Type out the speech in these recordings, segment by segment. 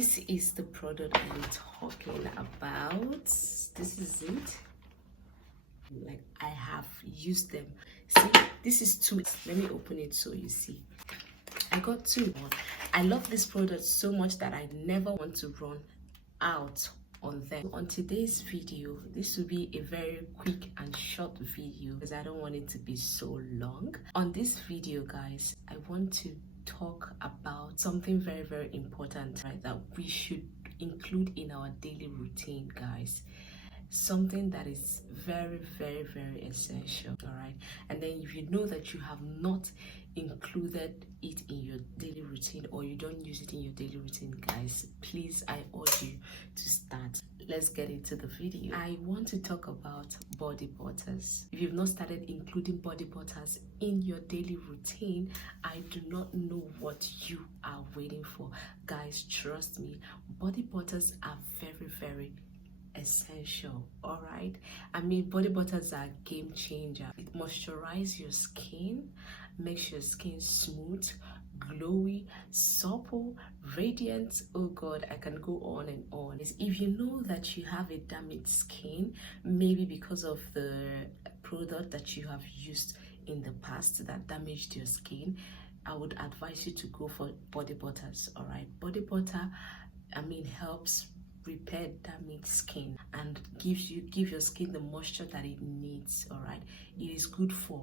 This is the product I'm talking about. This is it. Like, I have used them. See, this is two. Let me open it so you see. I got two. I love this product so much that I never want to run out on them. On today's video, this will be a very quick and short video because I don't want it to be so long. On this video, guys, I want to talk about something very, very important, right, that we should include in our daily routine, guys. Something that is very, very, very essential. All right, and then if you know that you have not included it in your daily routine, or you don't use it in your daily routine, guys, please, I urge you to start. Let's get into the video. I want to talk about body butters. If you've not started including body butters in your daily routine, I do not know what you are waiting for. Guys, trust me, body butters are very, very essential. All right, I mean, body butters are a game changer. It moisturizes your skin, makes your skin smooth, glowy, supple, radiant. Oh god, I can go on and on. If you know that you have a damaged skin, maybe because of the product that you have used in the past that damaged your skin, I would advise you to go for body butters. All right, body butter, I mean, helps repair damaged skin and give your skin the moisture that it needs. All right, it is good for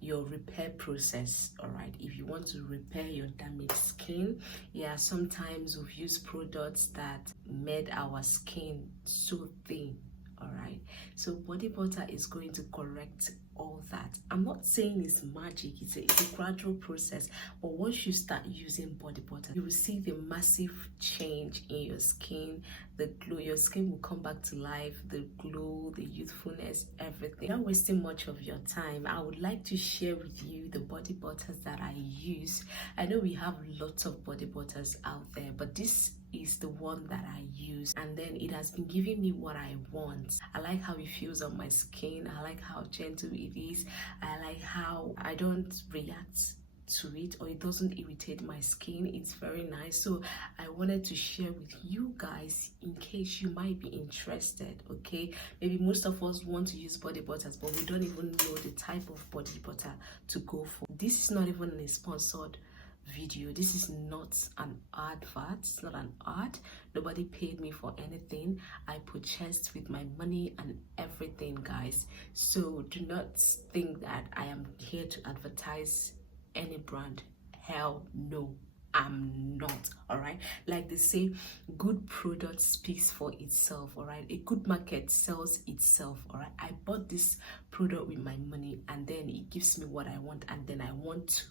your repair process. All right, if you want to repair your damaged skin, yeah, sometimes we've used products that made our skin so thin. All right, so body butter is going to correct all that. I'm not saying it's magic, it's a gradual process, but once you start using body butter, you will see the massive change in your skin, the glow. Your skin will come back to life, the glow, the youthfulness, everything. Without wasting much of your time, I would like to share with you the body butters that I use. I know we have lots of body butters out there, but this is the one that I use, and then it has been giving me what I want. I like how it feels on my skin. I like how gentle it is. I like how I don't react to it, or it doesn't irritate my skin. It's very nice. So I wanted to share with you guys in case you might be interested. Okay, maybe most of us want to use body butters, but we don't even know the type of body butter to go for. This is not even a sponsored video. This is not an advert. It's not an ad. Nobody paid me for anything. I purchased with my money and everything, guys. So do not think that I am here to advertise any brand. Hell no, I'm not. All right, like they say, good product speaks for itself. All right, a good market sells itself. All right, I bought this product with my money, and then it gives me what I want, and then I want to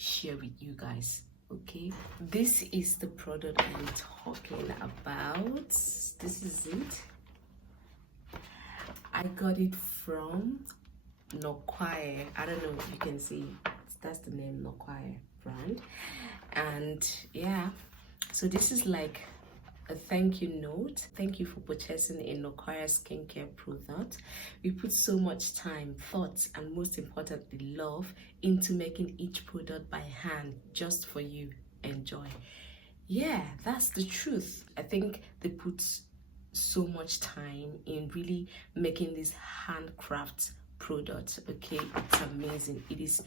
share with you guys. Okay, this is the product I'm talking about. This is it. I got it from Nokware. I don't know if you can see, that's the name, Nokware brand. And yeah, so this is like a thank you note. Thank you for purchasing a Nokware skincare product. We put so much time, thought, and most importantly, love into making each product by hand just for you. Enjoy. Yeah, that's the truth. I think they put so much time in really making this handcraft product. Okay, it's amazing. It is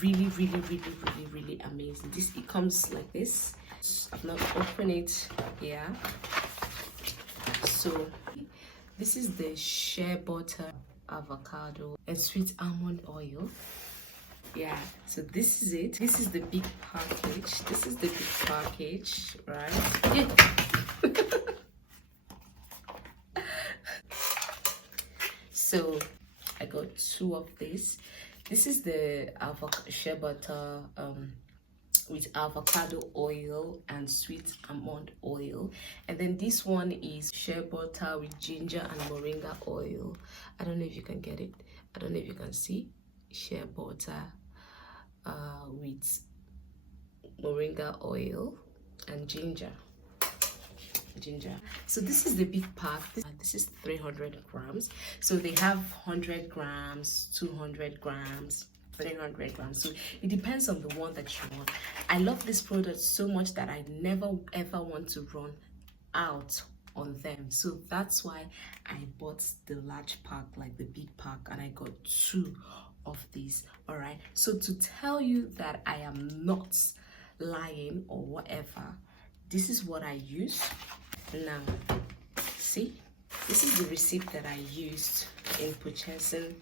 really, really, really, really, really amazing. It comes like this. I've not opened it here. So this is the shea butter, avocado, and sweet almond oil. Yeah, so this is it. This is the big package. This is the big package, right? Yeah. So I got two of this. This is the shea butter with avocado oil and sweet almond oil, and then this one is shea butter with ginger and moringa oil. I don't know if you can get it. I don't know if you can see shea butter with moringa oil and ginger. So this is the big pack. This is 300 grams. So they have 100 grams, 200 grams, 300 grams. So it depends on the one that you want. I love this product so much that I never ever want to run out on them. So that's why I bought the large pack, like the big pack, and I got 2 of these. All right, so to tell you that I am not lying or whatever, this is what I use. Now see, this is the receipt that I used in purchasing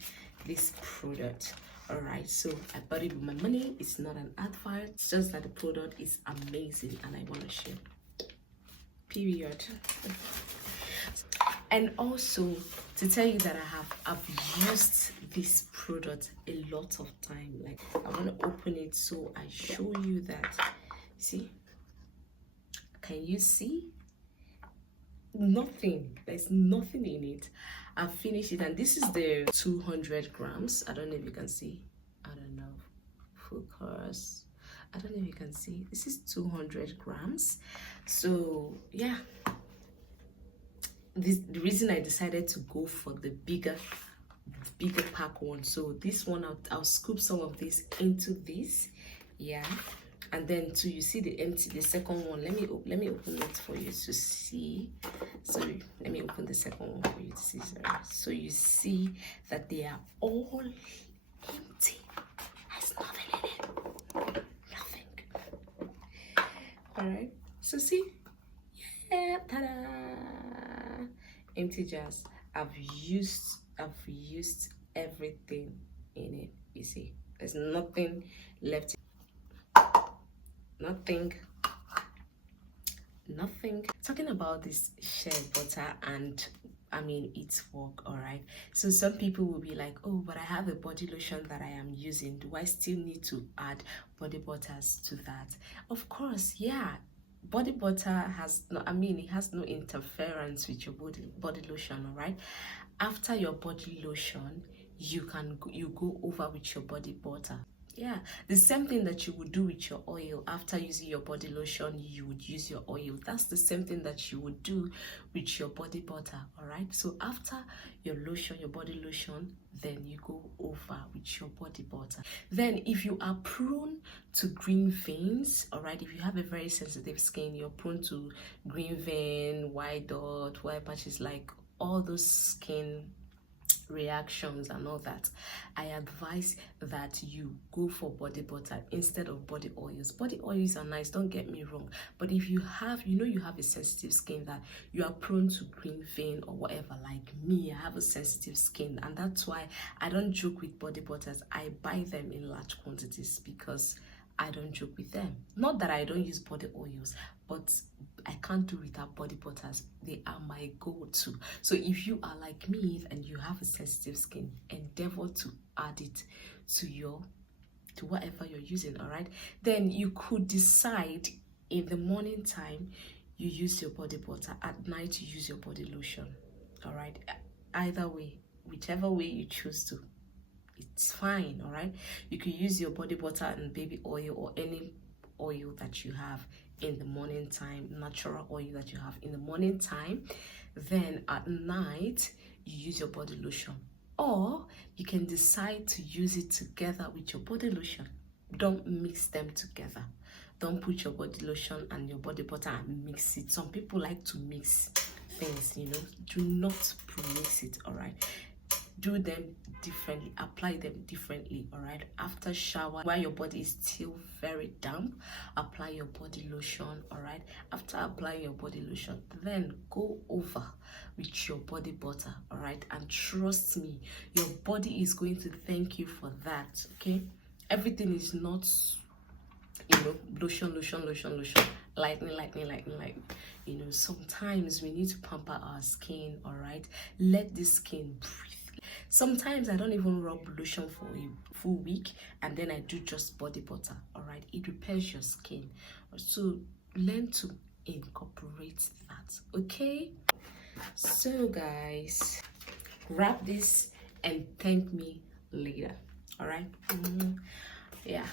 this product. All right, so I bought it with my money. It's not an advert, it's just that the product is amazing and I want to share, period. And also to tell you that I've used this product a lot of time. Like, I want to open it so I show you that. See, can you see? Nothing, there's nothing in it. I've finished it, and this is the 200 grams. I don't know if you can see. I don't know, focus. I don't know if you can see. This is 200 grams. So yeah, the reason I decided to go for the bigger pack one. So this one, I'll scoop some of this into this, yeah. And then too, you see the second one. Let me open it for you to see. Sorry, let me open the second one for you to see. Sorry. So you see that they are all empty. There's nothing in it. Nothing. All right. So see, yeah, ta-da! Empty jars. I've used everything in it. You see, there's nothing left. Nothing. Talking about this shea butter, and I mean, it's work. All right, so some people will be like, oh, but I have a body lotion that I am using, do I still need to add body butters to that? Of course, yeah. Body butter has no, I mean, it has no interference with your body lotion. All right, after your body lotion, you go over with your body butter. Yeah, the same thing that you would do with your oil. After using your body lotion, you would use your oil. That's the same thing that you would do with your body butter. All right, so after your lotion, your body lotion, then you go over with your body butter. Then if you are prone to green veins, all right, if you have a very sensitive skin, you're prone to green vein, white dot, white patches, like all those skin reactions and all that, I advise that you go for body butter instead of body oils. Body oils are nice, don't get me wrong, but if you have, you have a sensitive skin, that you are prone to green vein or whatever, like me, I have a sensitive skin, and that's why I don't joke with body butters. I buy them in large quantities because I don't joke with them. Not that I don't use body oils, but I can't do without body butters. They are my go-to. So if you are like me and you have a sensitive skin, endeavor to add it to whatever you're using. All right, then you could decide in the morning time you use your body butter, at night you use your body lotion. All right, either way, whichever way you choose to, it's fine. All right, you could use your body butter and baby oil or any oil that you have in the morning time, natural oil that you have in the morning time. Then at night you use your body lotion, or you can decide to use it together with your body lotion. Don't mix them together. Don't put your body lotion and your body butter and mix it. Some people like to mix things, do not mix it. All right, do them differently, apply them differently. All right, after shower, while your body is still very damp, apply your body lotion. All right, after applying your body lotion, then go over with your body butter. All right, and trust me, your body is going to thank you for that. Okay, everything is not lotion, lightning. Sometimes we need to pamper our skin. All right, let the skin breathe. Sometimes I don't even rub lotion for a full week, and then I do just body butter. All right, it repairs your skin. So learn to incorporate that. Okay, so guys, grab this and thank me later. All right, yeah.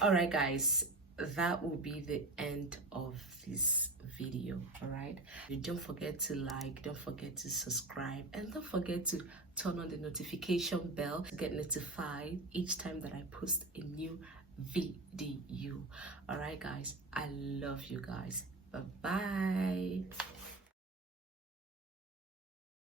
All right, guys, that will be the end of this video. All right, don't forget to like, don't forget to subscribe, and don't forget to turn on the notification bell to get notified each time that I post a new video. All right, guys, I love you guys. Bye bye.